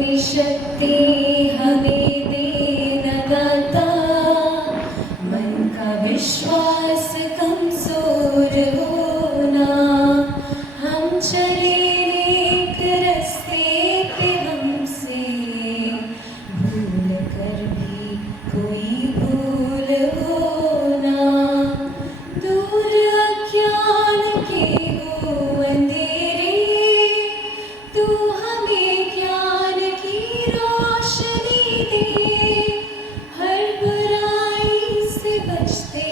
शक्ति हमें दे लगाता, मन का विश्वास कमजोर होना। हम चले नेक रास्ते पे, हमसे भूल कर भी कोई भूल होना। दूर अज्ञान के हो अंधेरे, तू हमें ज्ञान की रोशनी दे। हर बुराई से बचते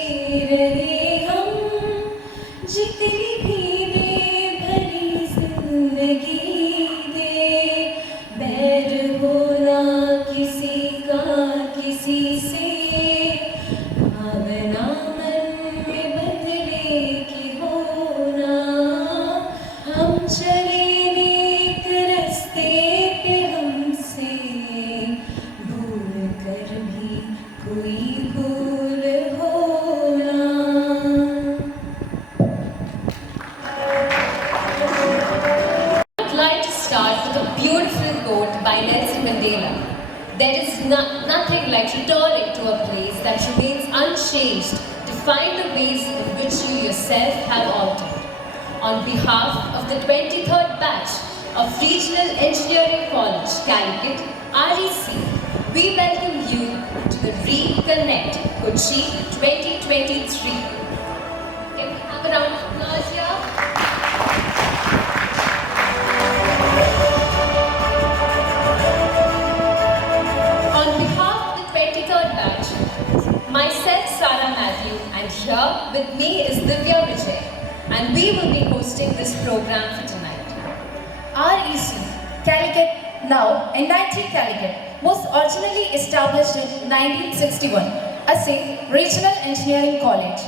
रहे हम, जितनी भी दे भरी जिंदगी दे। बैर होना किसी का किसी से, भावना मन में बदले की होना। हम चले नेक रास्ते पे, हमसे भूल कर भी कोई भूल होना। I'd like to start with a beautiful quote by Nelson Mandela. There is nothing like returning to a place that remains unchanged to find the ways in which you yourself have altered. On behalf of the 23rd batch of Regional Engineering College, Calicut, REC, we welcome you to the REConnect Kochi 2023. Can we have a round of applause here? On behalf of the 23rd batch, myself, Sarah Matthew, and here with me is Divya Vijay, and we will be hosting this program for tonight. REC, Calicut, now NIT Calicut, was originally established in 1961 as a regional engineering college.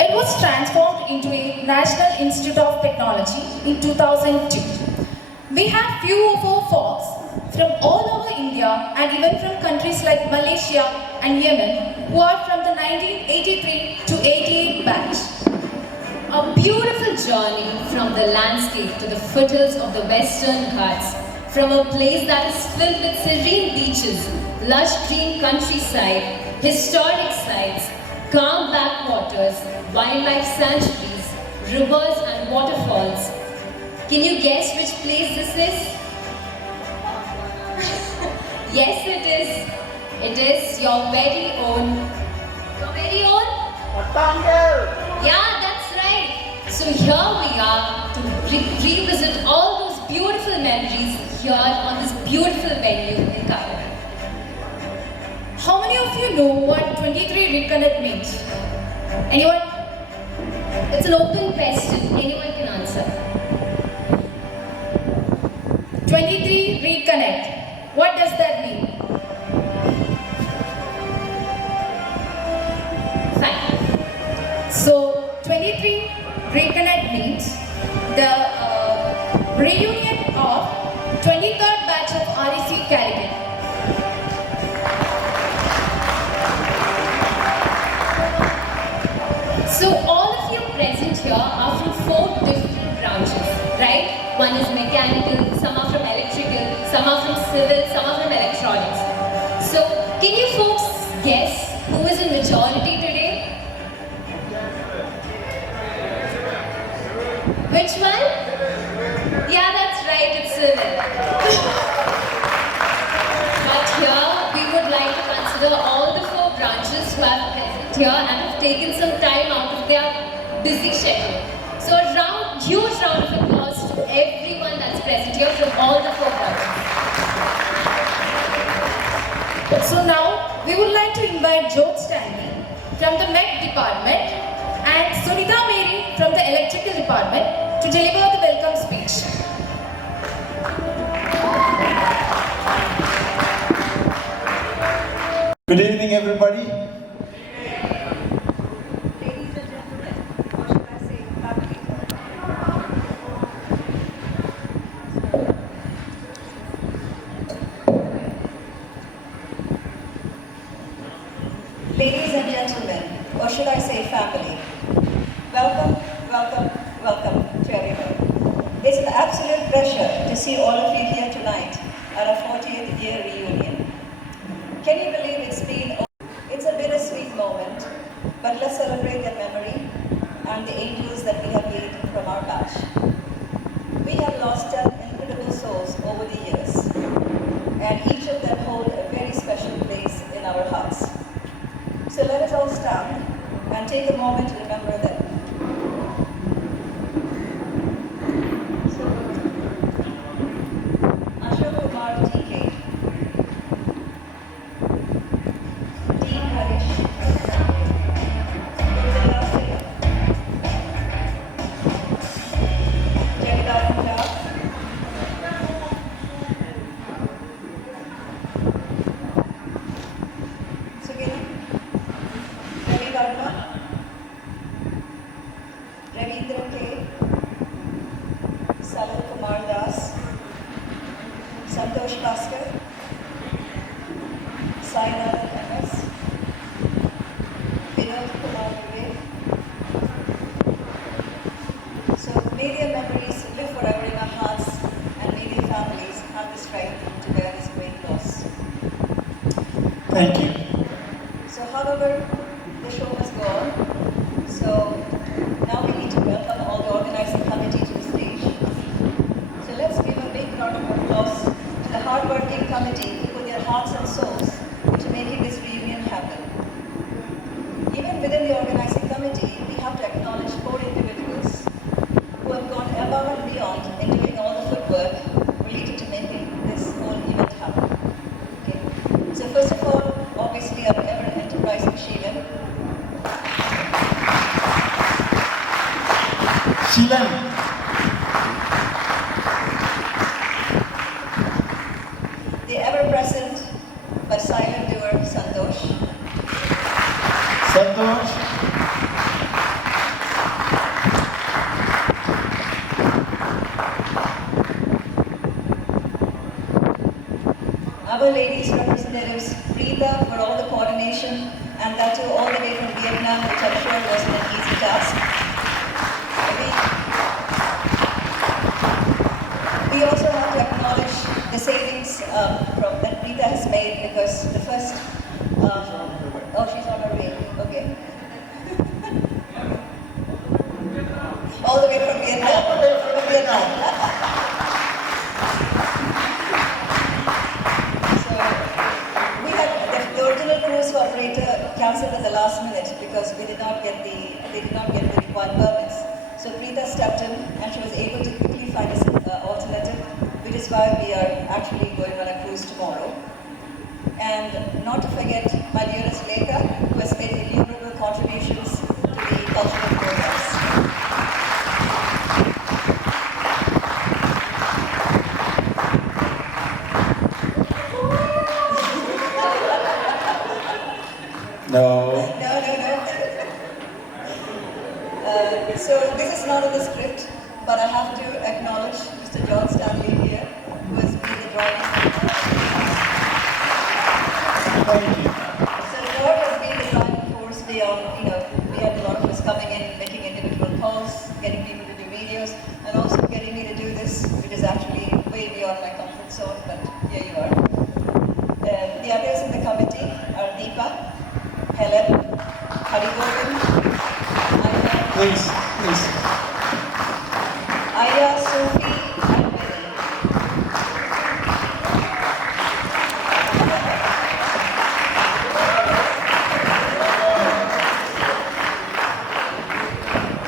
It was transformed into a National Institute of Technology in 2002. We have few of our folks from all over India and even from countries like Malaysia and Yemen who are from the 1983 to 88 batch. A beautiful journey from the landscape to the foothills of the Western Ghats, from a place that is filled with serene beaches, lush green countryside, historic sites, calm backwaters, wildlife sanctuaries, rivers and waterfalls. Can you guess which place this is? Yes, it is. It is your very own. Your very own? Yeah, that's right. So here we are to revisit all those beautiful memories here on this beautiful venue in Kakkanad. How many of you know what 23 REConnect means? Anyone? It's an open question. Anyone can answer. 23 REConnect. What does that mean? Fine. So 23 REConnect means the reunion of 23rd batch of REC Calicut. So all of you present here are from 4 different branches, right? One is mechanical, some are from electrical, some are from civil, some are from electronics. So can you folks guess who is in majority today? Which one? Yeah, that's right, it's civil. But here we would like to consider all the 4 branches who have present here and have taken some time out of their busy schedule. So a huge round of applause to everyone that's present here from all the 4 branches. So now we would like to invite George Stanley from the Mech department and Sunita Mary from the electrical department to deliver the welcome speech. Good evening, everybody. Ladies and gentlemen, or should I say family? Ladies and gentlemen, or should I say family, welcome, welcome, welcome to everyone. It's an absolute pleasure to see all of you here tonight at our 40th year reunion. Can you believe it's a bittersweet moment, but let's celebrate their memory and the angels that we have made from our batch. We have lost 10 incredible souls over the years, and each of them hold a very special place in our hearts. So let us all stand and take a moment to remember them. So, Ashok Kumar TK, Dean Harish, Gurdela Singh, Jagdar Punjab, Sugini, Ravi Varma, Ravindra K, Salil Kumar Das, Santosh Bhaskar, Sainath MS, Vinod Kumar Vivek. So may their memories live forever in our hearts, and may their families have the strength to bear this great loss. Thank you. So however, the show must go on. So now we need to welcome all the organizing committee to the stage. So let's give a big round of applause to the hard-working committee who put their hearts and souls into making this reunion happen. Even within the organizing committee, we have to acknowledge 4 individuals who have gone above and beyond in doing all the footwork related to making this whole event happen. Okay. So first of all, obviously our ever enterprising Sheelan. Sheelan. The ever-present but silent doer, Santosh. Santosh. Our ladies representatives, Preeta, for all the coordination, and that too all the way from Vietnam, which I'm sure wasn't an easy task. We also have to acknowledge the savings that Preeta has made, because the first, oh, she's on her way, okay. All the way from Vietnam. From Vietnam. So we had the original cruise operator cancelled at the last minute because they did not get the required permits. So Preeta stepped in and she was able to quickly find an alternative, which is why we are actually going on a cruise tomorrow. And not to forget my dearest Lekha, who has made innumerable contributions to the cultural programs. No. No. So this is not in the script, but I have to acknowledge Mr. John Stanley here, who has been the driving Thank you. So George has been the driving force beyond, we had a lot of us coming in, making individual calls, getting people to do videos, and also getting me to do this, which is actually way beyond my comfort zone, but here you are. The others in the committee are Deepa, Helen, Harigovind, Please. Aya, Sophie, and Vinny.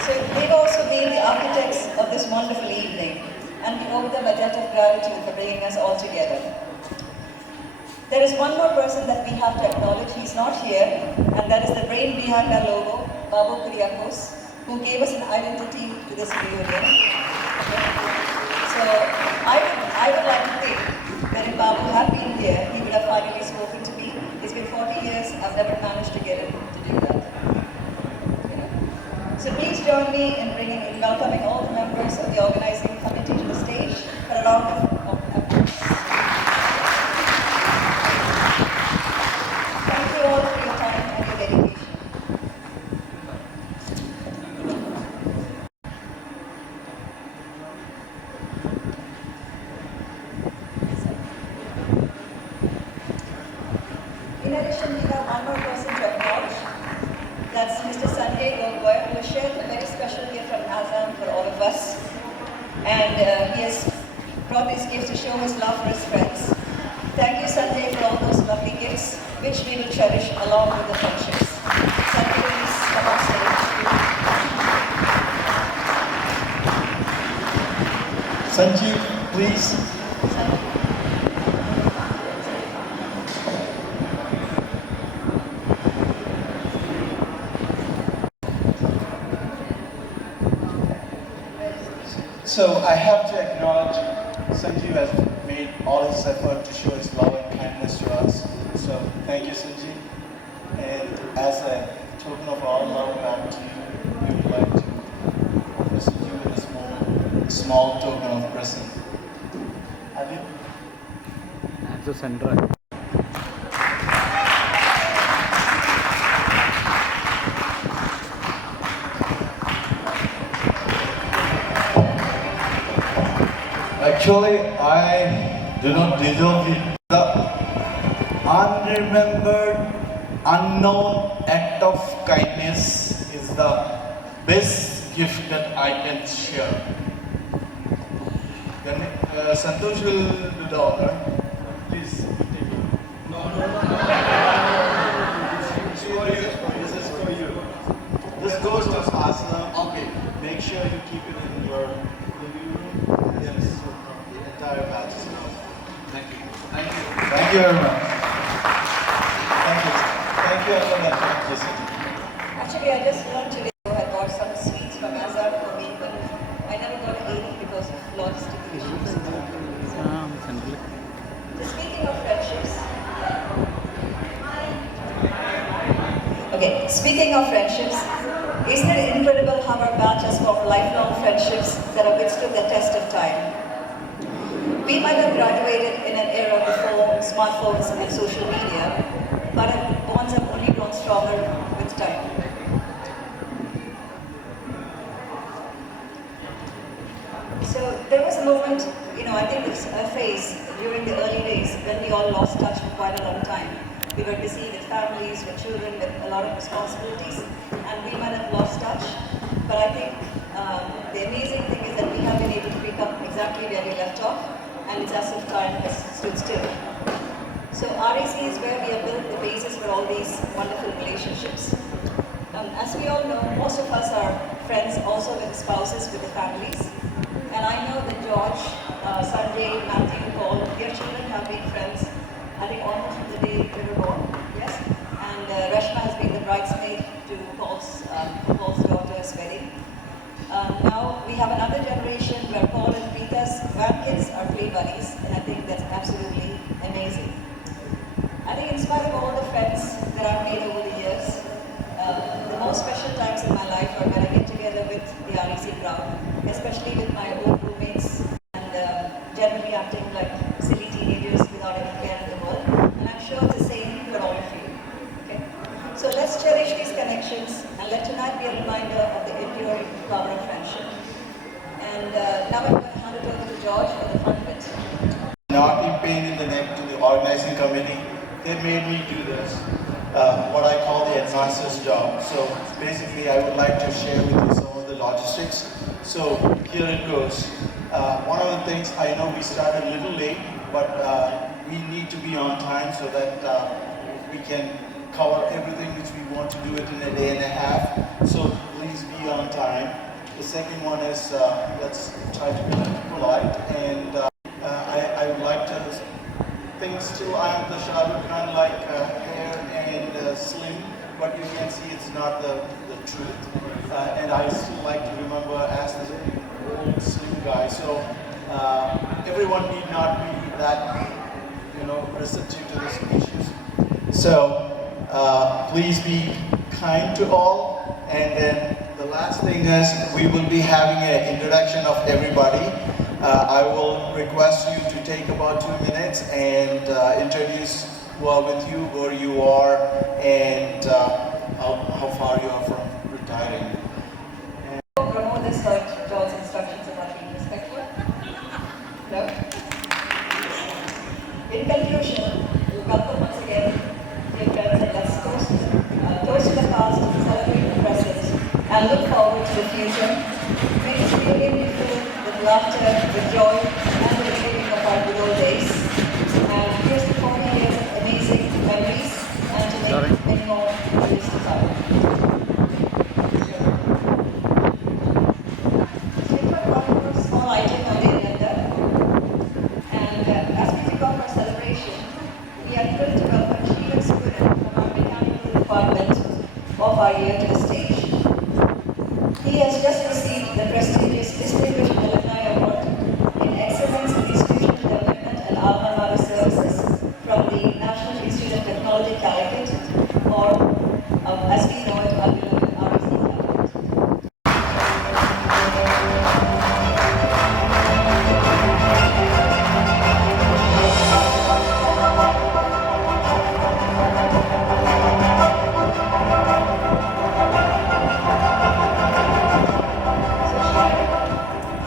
So they've also been the architects of this wonderful evening, and we owe them a debt of gratitude for bringing us all together. There is one more person that we have to acknowledge. He's not here, and that is the brain behind our logo, Babu Kuriakos, who gave us an identity to this reunion. So I would like to think that if Babu had been here, he would have finally spoken to me. It's been 40 years, I've never managed to get him to do that. So please join me in welcoming all the members of the organizing committee to the stage for a round of applause. Thank you all for your time and your dedication. addition, we have one more person to acknowledge. That's Mr. Sanjay Gongwar, who shared a very special gift from Assam for all of us. And he has brought these gifts to show his love for his friends. Thank you, Sanjay, for all those lovely gifts, which we will cherish along with the friendships. Sanjay, please come on stage. Sanjeev, please. So I have to acknowledge Sanjeev has made all his effort to show his love and kindness to us. So thank you, Sanjeev. And as a token of our love back to you, we would like to present you with a small token of present. Adi? That's the center. Actually, I do not deserve it. The unremembered, unknown act of kindness is the best gift that I can share. Then Santosh will do the honor. Please take it. No. This is for you. This goes to Aslam. Okay. Make sure you keep it in your living room. Yes. The entire batch. Thank you. Thank you. Thank you very much. Thank you. Thank you, everyone. Thank you, Sanjay. Actually, I just learned today I had bought some sweets from Assam for me, but I never got any because of logistic issues. Speaking of friendships. Okay, speaking of friendships, isn't it incredible how our batch has formed lifelong friendships that have withstood the test of time? We might have graduated in an era before smartphones and social media, but our bonds have only grown stronger with time. So there was a moment, I think it's a phase during the early days when we all lost touch for quite a long time. We were busy with families, with children, with a lot of responsibilities, and we might have lost touch. But I think the amazing thing is that we have been able to pick up exactly where we left off, and it's as if time has stood still. So REC is where we have built the basis for all these wonderful relationships. As we all know, most of us are friends also with the spouses, with the families. And I know that George, Sanjay, Matthew, Paul, their children have been friends, I think almost from the day they were born, yes? And Reshma has been the bridesmaid to Paul's daughter's wedding. Now we have another generation where Paul and Peter's grandkids are play buddies, and I think that's absolutely amazing. I think in spite of all the friends that I've made over the years, the most special times in my life are when I get together with the REC crowd, especially with my old roommates and generally acting like silly teenagers without any care in the world. And I'm sure it's the same for all of you. Okay? So let's cherish these connections and let tonight be a reminder of the enduring power of friendship. And now I'm going to hand it over to George for the fun bit. Not in pain in the neck to the organizing committee. They made me do this, what I call the advances job. So basically I would like to share with you some of the logistics. So here it goes. One of the things, I know we started a little late, but we need to be on time so that we can cover everything which we want to do it in a day and a half. So please be on time. The second one is, let's try to be polite, and I would like to, things still I have the Shahrukh Khan like hair and slim, but you can see it's not the truth. And I still like to remember as the old slim guy. So everyone need not be that, receptive to these issues. So please be kind to all. And then the last thing is we will be having an introduction of everybody. I will request you to take about 2 minutes and introduce who are with you, where you are, and how far you are from retiring. Promote this John's instructions about being respectful. No? In conclusion, welcome once again, dear friends. and look forward to the future. May this reunion be filled with laughter, with joy, and the reliving of our good old days. And here's to 40 years of amazing memories and to make many more years to come. So we have one more small item on the agenda. And as we kick off our celebration, we are thrilled to welcome Sheila Spuren from our mechanical department of our year to the stage. He has just received the prestigious Distinguished Alumni Award in Excellence in Institutional Development and Alma Mater Services from the National Institute of Technology, Calicut, or as we know it, our beloved RECCAA.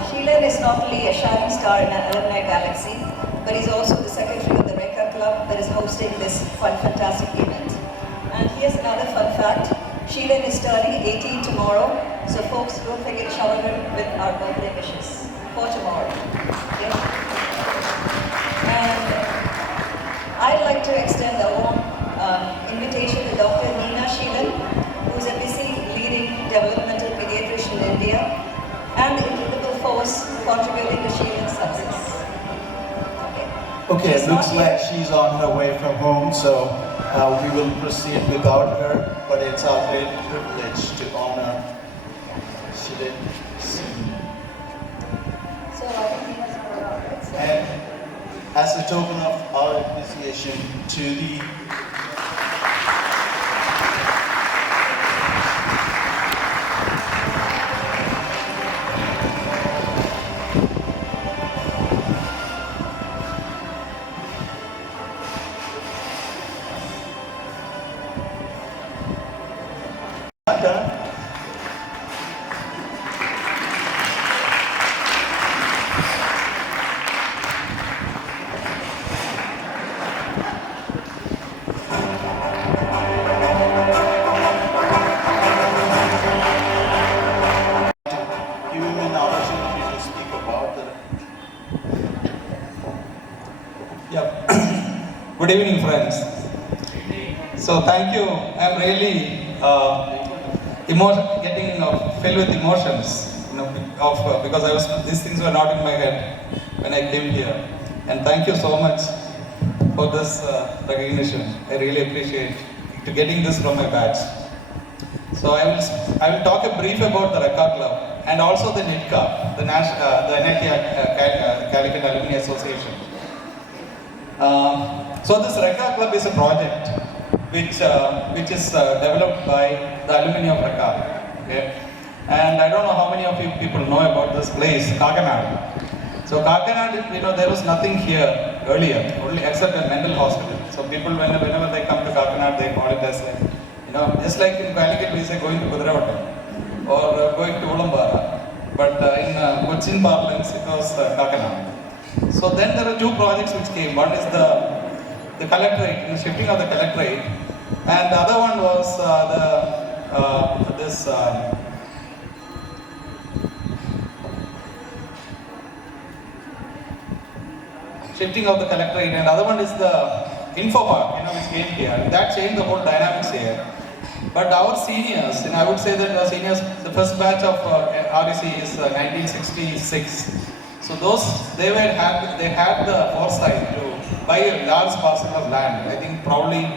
Sheila is not only a shining star in our alumni galaxy, but he's also the secretary of the RECCAA Club that is hosting this fantastic event. And here's another fun fact. Sheila is turning 18 tomorrow, so folks don't forget to shower her with our birthday wishes for tomorrow. Okay? And I'd like to extend a warm invitation to Dr. Neena Sheelan, who's a busy leading developmental pediatrician in India and the incredible force contributing to Sheelan's success. Okay, it She's looks not like here. she's on her way from home, so we will proceed without her, but it's our great privilege to honor Sheila. So I think we must go around, right? So- And as a token of our appreciation to the Not done. Give him an opportunity to speak about the Yep. Good evening, friends. So thank you. I'm really getting filled with emotions, because these things were not in my head when I came here. And thank you so much for this recognition. I really appreciate getting this from my badge. So I will talk a brief about the RECCAA Club and also the NITCA, the NIT Calicut Alumni Association. So this RECCAA Club is a project which is developed by the alumni of RECCAA. Okay? And I don't know how many of you people know about this place, Kakkanad. So Kakkanad, there was nothing here earlier, only except a mental hospital. So people, whenever they come to Kakkanad, they call it as just like in Calicut we say going to Kudiravatam or going to Ulumbara. But in Cochin parlance, it was Kakkanad. So then there are two projects which came. One is the collectorate, the shifting of the collectorate, and the other one was shifting of the collectorate, and the other one is the info park, which came here. And that changed the whole dynamics here. But our seniors, and I would say that our seniors, the first batch of REC is 1966. So they had the foresight to buy a large parcel of land. I think probably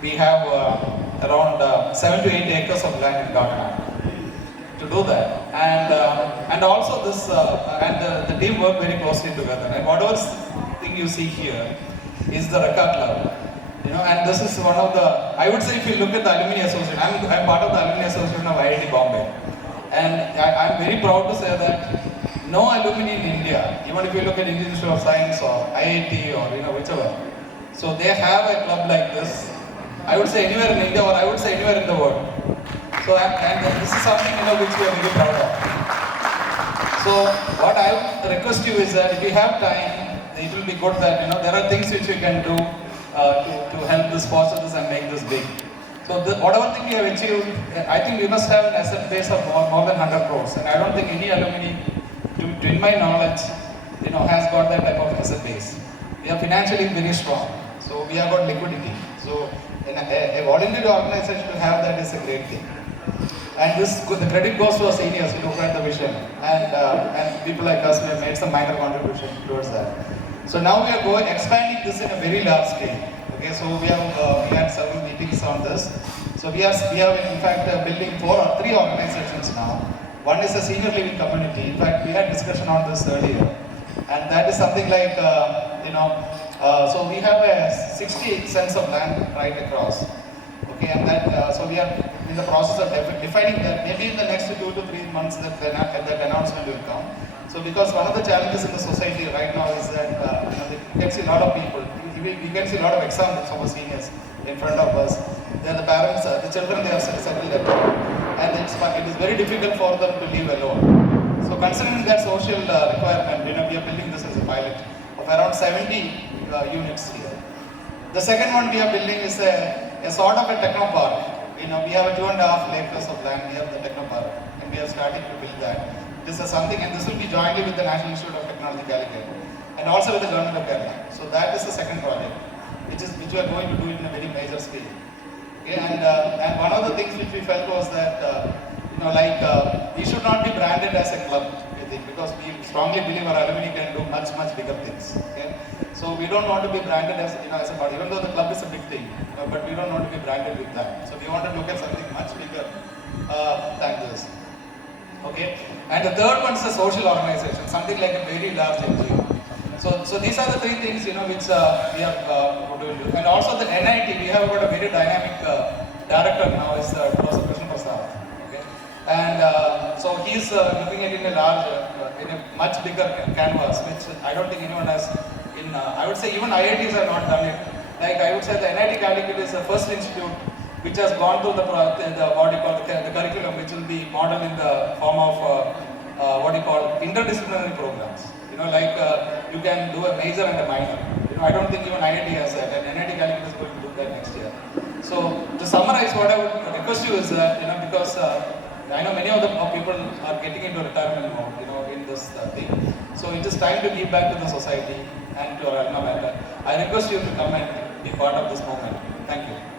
we have around 7 to 8 acres of land in Kakkanad to do that. And also this, the team worked very closely together. And whatever thing you see here is the RECCAA Club. And this is one of the, I would say if you look at the Alumni Association, I'm part of the Alumni Association of IIT Bombay. And I'm very proud to say that no alumni in India, even if you look at Indian Institute of Science or IIT or whichever, so they have a club like this. I would say anywhere in India or I would say anywhere in the world. So and this is something which we are very proud of. So what I would request you is that if you have time, it will be good that there are things which we can do to help this, foster this and make this big. So whatever thing we have achieved, I think we must have an asset base of more than 100 crores. And I don't think any alumni, in my knowledge, has got that type of asset base. We are financially very strong. So we have got liquidity. So a voluntary organization to have that is a great thing. And the credit goes to our seniors who look at the vision, and people like us who have made some minor contribution towards that. So now we are expanding this in a very large scale. Okay, so we had several meetings on this. So we have in fact building three organizations now. One is a senior living community. In fact, we had discussion on this earlier, and that is something like so we have a 60 cents of land right across. Okay, and that so we are in the process of defining that. Maybe in the next 2 to 3 months that announcement will come. So because one of the challenges in the society right now is that you can see a lot of people. We can see a lot of examples of our seniors in front of us. They are the parents, the children, they are settled at home, and it is very difficult for them to live alone. So considering that social requirement, we are building this as a pilot of around 70 units here. The second one we are building is a sort of a techno park. We have a 2.5 acres of land near the techno park, and we are starting to build that. This is something, and this will be jointly with the National Institute of Technology, Calicut, and also with the Government of Kerala. So that is the second project, which we are going to do it in a very major scale. Okay, and one of the things which we felt was that we should not be branded as a club, because we strongly believe our alumni can do much bigger things. Okay, so we don't want to be branded as as a body, even though the club is a big thing, but we don't want to be branded with that. So we want to look at something much bigger than this. Okay, and the third one is a social organization, something like a very large NGO. So these are the three things which we have to do. And also the NIT, we have got a very dynamic director now, is Professor Krishna Prasad. Okay, and so he's looking at it in a much bigger canvas, which I don't think anyone has. I would say even IITs have not done it. Like I would say the NIT Calicut is the first institute which has gone through the curriculum, which will be modeled in the form of interdisciplinary programs. You can do a major and a minor. I don't think even IIT has that, and NIT Calicut is going to do that next year. So to summarize, what I would request you is that because I know many of the people are getting into retirement mode, in this thing. So it is time to give back to the society and to our alma mater. I request you to come and be part of this movement. Thank you.